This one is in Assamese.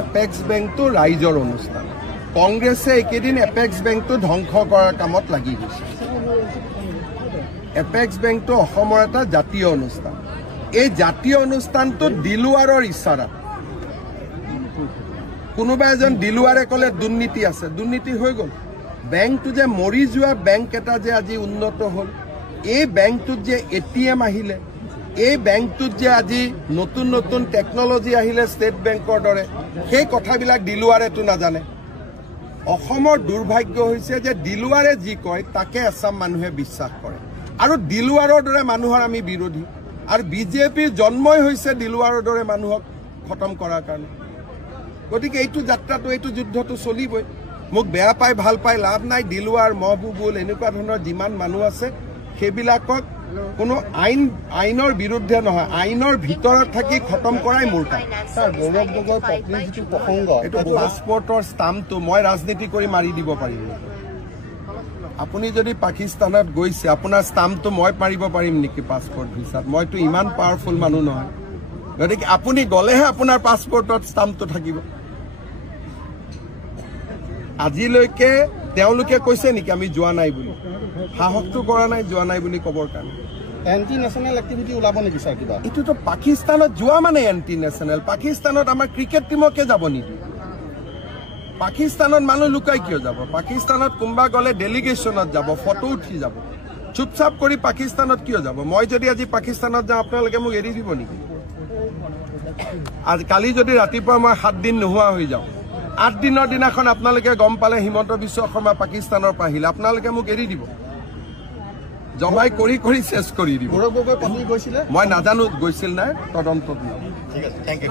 এপেক্স বেংকটো ৰাইজৰ অনুষ্ঠান কংগ্ৰেছে এইকেইদিন এপেক্স বেংকটো ধ্বংস কৰাৰ কামত লাগি গৈছে এপেক্স বেংকটো অসমৰ এটা জাতীয় অনুষ্ঠান এই জাতীয় অনুষ্ঠানটো দিলুৱাৰৰ ইছাৰা কোনোবা এজন দিলুৱাৰে ক'লে দুৰ্নীতি আছে দুৰ্নীতি হৈ গ'ল বেংকটো যে মৰি যোৱা বেংক এটা যে আজি উন্নত হ'ল এই বেংকটোত যে এটিএম আহিলে এই বেংকটোত যে আজি নতুন নতুন টেকনলজি আহিলে ষ্টেট বেংকৰ দৰে সেই কথাবিলাক দিলুৱাৰেতো নাজানে অসমৰ দুৰ্ভাগ্য হৈছে যে দিলুৱাৰে যি কয় তাকে আসাম মানুহে বিশ্বাস কৰে আৰু দিলুৱাৰৰ দৰে মানুহৰ আমি বিৰোধী আৰু বিজেপিৰ জন্মই হৈছে দিলুৱাৰৰ দৰে মানুহক খতম কৰাৰ কাৰণে গতিকে এইটো যাত্ৰাটো এইটো যুদ্ধটো চলিবই মোক বেয়া পাই ভাল পাই লাভ নাই দিলুৱাৰ মহবুবুল এনেকুৱা ধৰণৰ যিমান মানুহ আছে সেইবিলাকক কোনো আইনৰ বিৰুদ্ধে নহয় আইনৰ ভিতৰত থাকি খতম কৰাই মোৰ কাম স্যাৰ গৌৰৱ গগৈৰ পত্নীৰ যিটো প্ৰসংগ এইটো পাছপৰ্টৰ ষ্টাম্পটো মই ৰাজনীতি কৰি মাৰি দিব পাৰিম আপুনি যদি পাকিস্তানত গৈছে আপোনাৰ ষ্টাম্পটো মই মাৰিব পাৰিম নেকি পাছপৰ্ট ভিছাত মইতো ইমান পাৱাৰফুল মানুহ নহয় গতিকে আপুনি গ'লেহে আপোনাৰ পাছপৰ্টত ষ্টাম্পটো থাকিব আজিলৈকে তেওঁলোকে কৈছে নেকি আমি যোৱা নাই বুলি সাহসটো কৰা নাই যোৱা নাই বুলি ক'বৰ কাৰণে এণ্টি নেশ্যনেল এক্টিভিটি ওলাব নেকি স্যাৰ কিবা এইটোতো পাকিস্তানত যোৱা মানে এণ্টি নেশ্যনেল পাকিস্তানত আমাৰ ক্ৰিকেট টিমকে যাব নিদিয়ে পাকিস্তানত মানুহ লুকাই কিয় যাব পাকিস্তানত কোনোবা গ'লে ডেলিগেশ্যনত যাব ফটো উঠি যাব চুপচাপ কৰি পাকিস্তানত কিয় যাব মই যদি আজি পাকিস্তানত যাওঁ আপোনালোকে মোক এৰি দিব নেকি আজি কালি যদি ৰাতিপুৱা মই 7 দিন নোহোৱা হৈ যাওঁ 8 দিনৰ দিনাখন আপোনালোকে গম পালে হিমন্ত বিশ্ব শৰ্মা পাকিস্তানৰ পৰা আহিলে আপোনালোকে মোক এৰি দিব জমাই কৰি কৰি চেছ কৰি দিব গৌৰৱ গগৈৰ পত্নী গৈছিলে মই নাজানো গৈছিল নাই তদন্তত ঠিক আছে থেংক ইউ